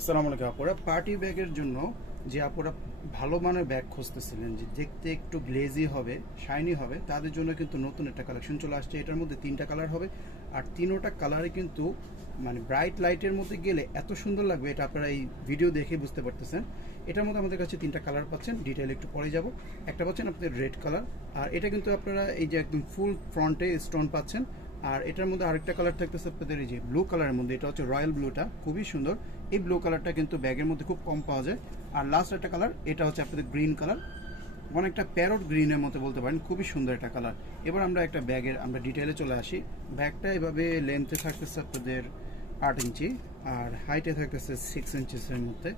আসসালামু আলাইকুম আপুরা পার্টি ব্যাগের জন্য যে আপুরা ভালো মানের ব্যাগ খুঁজতেছিলেন, যে দেখতে একটু গ্লেজি হবে শাইনি হবে, তাদের জন্য কিন্তু নতুন একটা কালেকশন চলে আসছে। এটার মধ্যে তিনটা কালার হবে। আর তিনোটা কালারে কিন্তু মানে ব্রাইট লাইটের মধ্যে গেলে এত সুন্দর লাগবে, এটা আপনারা এই ভিডিও দেখে বুঝতে পারতেছেন। এটার মধ্যে আমাদের কাছে তিনটা কালার পাচ্ছেন ডিটেল একটু পরে যাব। একটা পাচ্ছেন আপনাদের রেড কালার আর এটা কিন্তু আপনারা এই যে একদম ফুল ফ্রন্টে স্টোন পাচ্ছেন। আর এটার মধ্যে আরেকটা কালার থাকতেছে আপনাদের এই যে ব্লু কালারের মধ্যে, এটা হচ্ছে রয়্যাল ব্লুটা খুবই সুন্দর। এই ব্লু কালারটা কিন্তু ব্যাগের মধ্যে খুব কম পাওয়া যায়। আর লাস্ট একটা কালার এটা হচ্ছে আপনাদের গ্রিন কালার অনেকটা প্যারট গ্রিনের মতো বলতে পারেন, খুবই সুন্দর একটা কালার এবার আমরা একটা ব্যাগের আমরা ডিটেলে চলে আসি। ব্যাগটা এভাবে লেন্থে থাকতেছে আপনাদের আট ইঞ্চি। আর হাইটে থাকতেছে সিক্স ইঞ্চিসের মধ্যে।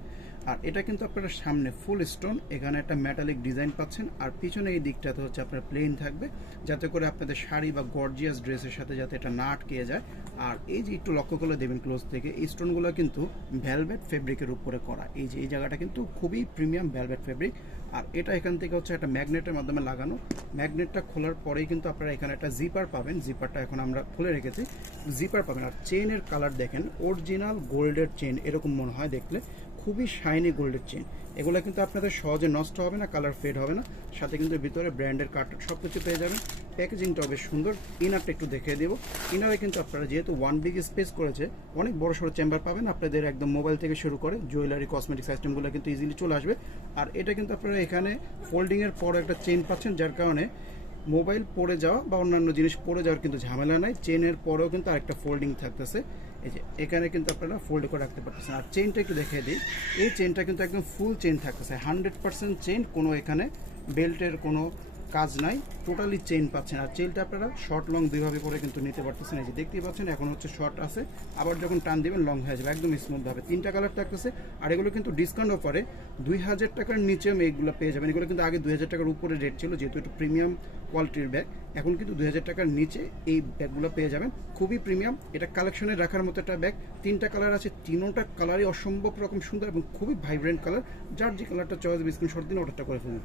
আর এটা কিন্তু আপনারা সামনে ফুল স্টোন এখানে একটা মেটালিক ডিজাইন পাচ্ছেন। আর পিছনে এই দিকটাতে হচ্ছে আপনার প্লেন থাকবে, যাতে করে আপনাদের শাড়ি বা গর্জিয়াস ড্রেসের সাথে যাতে এটা না আটকে যায়। আর এই যে একটু লক্ষ্য করে দেবেন ক্লোজ থেকে, এই স্টোনগুলো কিন্তু ভ্যালভেট ফেব্রিকের উপরে করা। এই যে, এই জায়গাটা কিন্তু খুবই প্রিমিয়াম ভ্যালভেট ফেব্রিক আর এটা এখান থেকে হচ্ছে একটা ম্যাগনেটের মাধ্যমে লাগানো। ম্যাগনেটটা খোলার পরেই কিন্তু আপনারা এখানে একটা জিপার পাবেন। জিপারটা এখন আমরা খুলে রেখেছি। জিপার পাবেন। আর চেনের কালার দেখেন অরিজিনাল গোল্ডের চেন এরকম মনে হয় দেখলে। খুবই শাইনি গোল্ডের চেন। এগুলো কিন্তু আপনাদের সহজে নষ্ট হবে না কালার ফেড হবে না। সাথে কিন্তু ভিতরে ব্র্যান্ডের কার্ড সব কিছু পেয়ে যাবেন। প্যাকেজিংটাও বেশ সুন্দর। ইনারটা একটু দেখিয়ে দেবো। ইনারে কিন্তু আপনারা যেহেতু ওয়ান বিগ স্পেস করেছে, অনেক বড় সড়ো চেম্বার পাবেন। আপনাদের একদম মোবাইল থেকে শুরু করে জুয়েলারি কসমেটিক্স আইটেমগুলো কিন্তু ইজিলি চলে আসবে। আর এটা কিন্তু আপনারা এখানে ফোল্ডিংয়ের পর একটা চেন পাচ্ছেন, যার কারণে মোবাইল পড়ে যাওয়া বা অন্যান্য জিনিস পড়ে যাওয়ার কিন্তু ঝামেলা নাই। চেনের পরেও কিন্তু আরেকটা ফোল্ডিং থাকতেছে। এই যে, এখানে কিন্তু আপনারা ফোল্ড করে রাখতে পারতেছেন। আর চেনটা একটু দেখিয়ে দিই। এই চেনটা কিন্তু একদম ফুল চেন থাকতেছে। হান্ড্রেড পার্সেন্ট চেন কোনো এখানে বেল্টের কোনো কাজ নাই টোটালি চেন পাচ্ছেন। আর চেনটা আপনারা শর্ট লং দুইভাবে করে কিন্তু নিতে পারতেছেন। এই যে দেখতেই পাচ্ছেন, এখন হচ্ছে শর্ট আছে। আবার যখন টান দিবেন লং হয়ে যাবে, একদম স্মুথভাবে তিনটা কালার থাকতেছে, আর এগুলো কিন্তু ডিসকাউন্ট অফারে দুই হাজার টাকার নিচেও এইগুলো পেয়ে যাবেন। এগুলো কিন্তু আগে দুই হাজার টাকার উপরে রেট ছিল, যেহেতু একটু প্রিমিয়াম কোয়ালিটির ব্যাগ এখন কিন্তু দুই হাজার টাকার নিচে এই ব্যাগগুলো পেয়ে যাবেন। খুবই প্রিমিয়াম এটা কালেকশনে রাখার মতো একটা ব্যাগ তিনটা কালার আছে, তিনোটা কালারই অসম্ভব রকম সুন্দর এবং খুবই ভাইব্রেন্ট কালার যার যে কালারটা চয়েস শর্ট দিন অর্ডারটা করে ফেলুন।